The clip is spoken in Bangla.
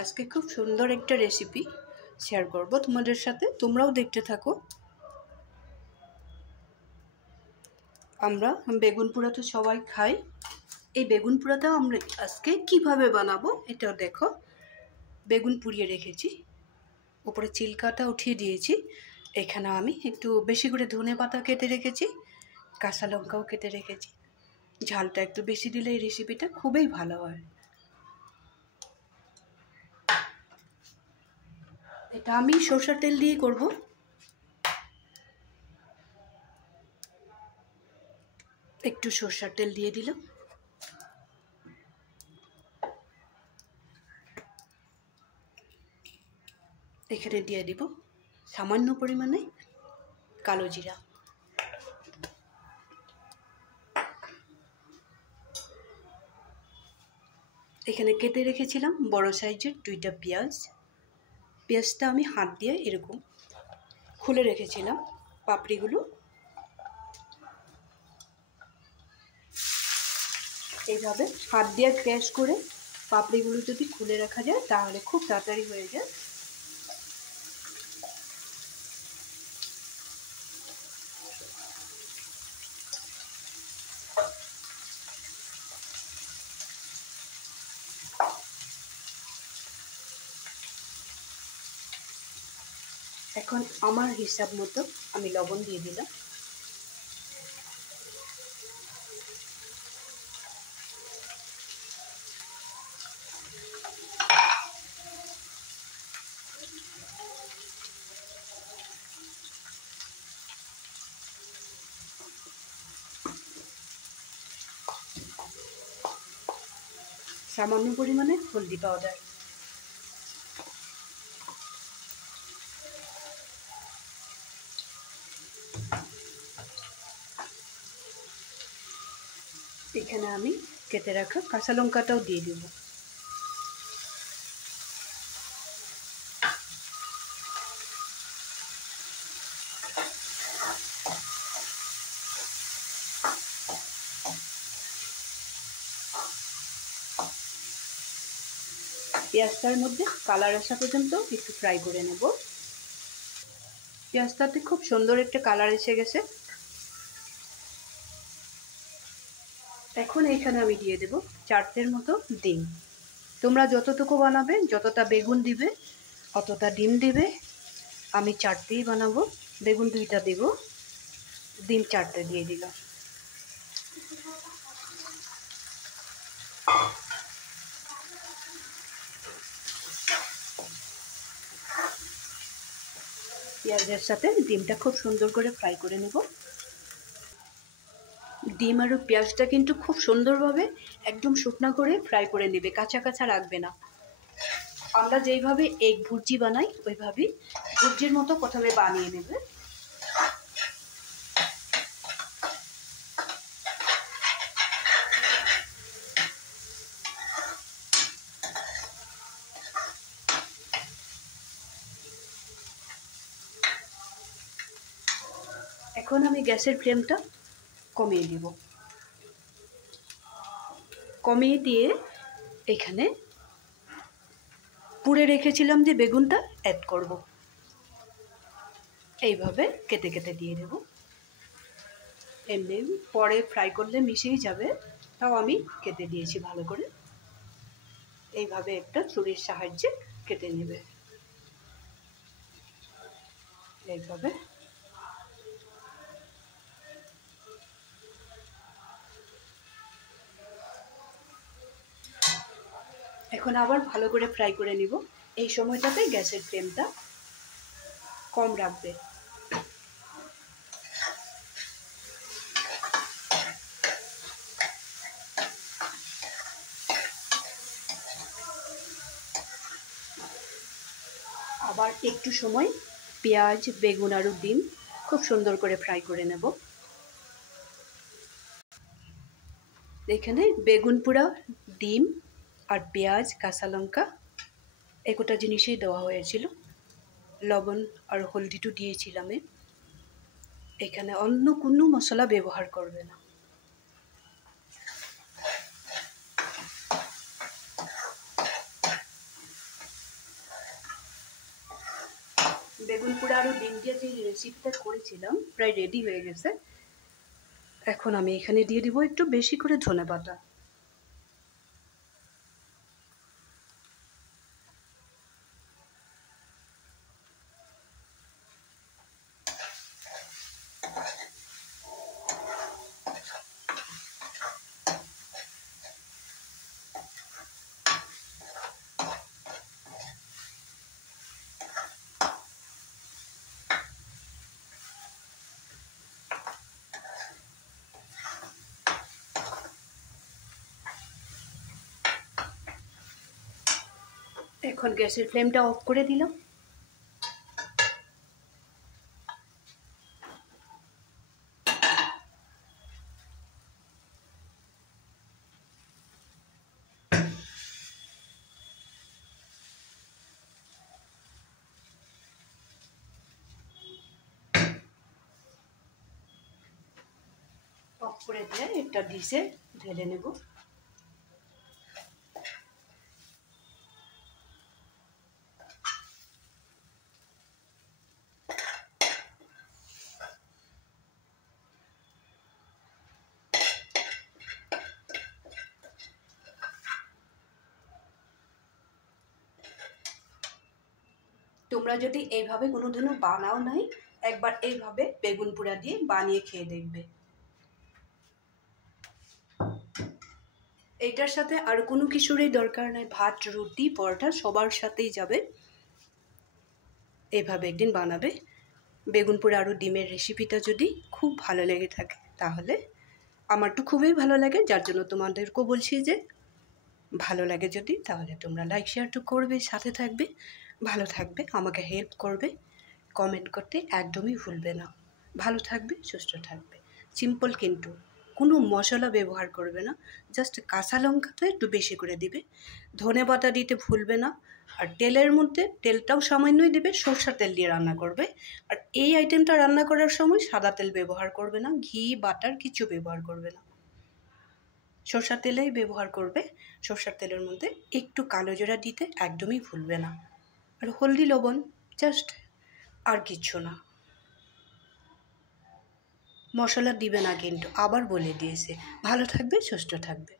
আজকে খুব সুন্দর একটা রেসিপি শেয়ার করব তোমাদের সাথে, তোমরাও দেখতে থাকো। আমরা বেগুন পোড়া তো সবাই খাই। এই বেগুন পোড়াটা আমরা আজকে কিভাবে বানাবো এটাও দেখো। বেগুন পুড়িয়ে রেখেছি, উপরে চিলকাটা উঠিয়ে দিয়েছি। এখানে আমি একটু বেশি করে ধনে পাতা কেটে রেখেছি, কাঁচা লঙ্কাও কেটে রেখেছি। ঝালটা একটু বেশি দিলে এই রেসিপিটা খুবই ভালো হয়। এটা আমি সরষের তেল দিয়ে করব। একটু সরষের তেল দিয়ে দিলাম। এখানে দিয়ে দিব সামান্য পরিমাণে কালো জিরা। এখানে কেটে রেখেছিলাম বড় সাইজের 2টা পেঁয়াজ। পেঁয়াজটা আমি হাত দিয়ে এরকম খুলে রেখেছিলাম পাপড়িগুলো। এইভাবে হাত দিয়ে ক্র্যাশ করে পাপড়িগুলো যদি খুলে রাখা যায় তাহলে খুব তাড়াতাড়ি হয়ে যায়। এখন আমার হিসাব মতো আমি লবণ দিয়ে দিলাম। সামান্য পরিমাণে হলদি পাউডার। এখানে আমি কেটে রাখা কাঁচা লঙ্কাটাও দিয়ে দেব। পেঁয়াজটার মধ্যে কালার আসা পর্যন্ত একটু ফ্রাই করে নেব। পেঁয়াজটাতে খুব সুন্দর একটা কালার এসে গেছে। এখন এখানে আমি দিয়ে দেব 4টের মতো ডিম। তোমরা যতটুকু বানাবে, যতটা বেগুন দিবে অতটা ডিম দিবে। আমি 4টেই বানাবো, বেগুন 2টা দেব, ডিম 4টে দিয়ে দিলাম। পেঁয়াজের সাথে ডিমটা খুব সুন্দর করে ফ্রাই করে নেব। ডিম আর পেঁয়াজটা কিন্তু খুব সুন্দরভাবে একদম শুকনো করে ফ্রাই করে নেবে, কাঁচা কাঁচা রাখবে না। আমরা যেইভাবে এগ ভুর্জি বানাই ওইভাবেই ভুর্জির মতো প্রথমে বানিয়ে নেবে। এখন আমি গ্যাসের ফ্লেমটা কমিয়ে দিব। কমিয়ে দিয়ে এখানে পুড়ে রেখেছিলাম যে বেগুনটা অ্যাড করব। এইভাবে কেটে কেটে দিয়ে দেব। এমনি পরে ফ্রাই করলে মিশেই যাবে, তাও আমি কেটে দিয়েছি ভালো করে। এইভাবে একটা ছুরির সাহায্যে কেটে নেবে। এইভাবে এখন আবার ভালো করে ফ্রাই করে নিব। এই সময়টাতে গ্যাসের ফ্লেমটা কম রাখবে। আবার একটু সময় পেঁয়াজ, বেগুন আর ডিম খুব সুন্দর করে ফ্রাই করে নেব। এখানে বেগুন পোড়া, ডিম আর পেঁয়াজ, কাঁচা লঙ্কা একটা জিনিসই দেওয়া হয়েছিল। লবণ আর হলদিটু দিয়েছিলাম। এখানে অন্য কোনো মশলা ব্যবহার করবে না। বেগুন পোড়া আরও ডিম দিয়ে যে রেসিপিটা করেছিলাম প্রায় রেডি হয়ে গেছে। এখন আমি এখানে দিয়ে দিব একটু বেশি করে ধনেপাতা। এখন গ্যাসের ফ্লেমটা অফ করে দিলাম। অফ করে দিয়ে একটা ডিশে ঢেলে নেব। তোমরা যদি এইভাবে কোনোদিনও বানাও নাই, একবার এইভাবে বেগুন পোড়া দিয়ে বানিয়ে খেয়ে দেখবে। এটার সাথে আর কোনো কিছুরই দরকার নাই, ভাত রুটি পরোটা সবার সাথেই যাবে। এইভাবে একদিন বানাবে। বেগুন পোড়া আরও ডিমের রেসিপিটা যদি খুব ভালো লেগে থাকে তাহলে, আমার তো খুবই ভালো লাগে, যার জন্য তোমাদেরকেও বলছি যে ভালো লাগে যদি তাহলে তোমরা লাইক শেয়ার তো করবে, সাথে থাকবে, ভালো থাকবে, আমাকে হেল্প করবে, কমেন্ট করতে একদমই ভুলবে না। ভালো থাকবে, সুস্থ থাকবে। সিম্পল, কিন্তু কোনো মশলা ব্যবহার করবে না, জাস্ট কাঁচা লঙ্কাটা একটু বেশি করে দিবে, ধনেপাতা দিতে ভুলবে না। আর তেলের মধ্যে তেলটাও সামান্যই দেবে, সরষের তেল দিয়ে রান্না করবে। আর এই আইটেমটা রান্না করার সময় সাদা তেল ব্যবহার করবে না, ঘি বাটার কিছু ব্যবহার করবে না, সরষের তেলেই ব্যবহার করবে। সরষের তেলের মধ্যে একটু কালো জিরা দিতে একদমই ভুলবে না, আর হলদি লবণ, জাস্ট, আর কিচ্ছু না। মশলা দিবে না কিন্তু, আবার বলে দিয়েছে। ভালো থাকবে, সুস্থ থাকবে।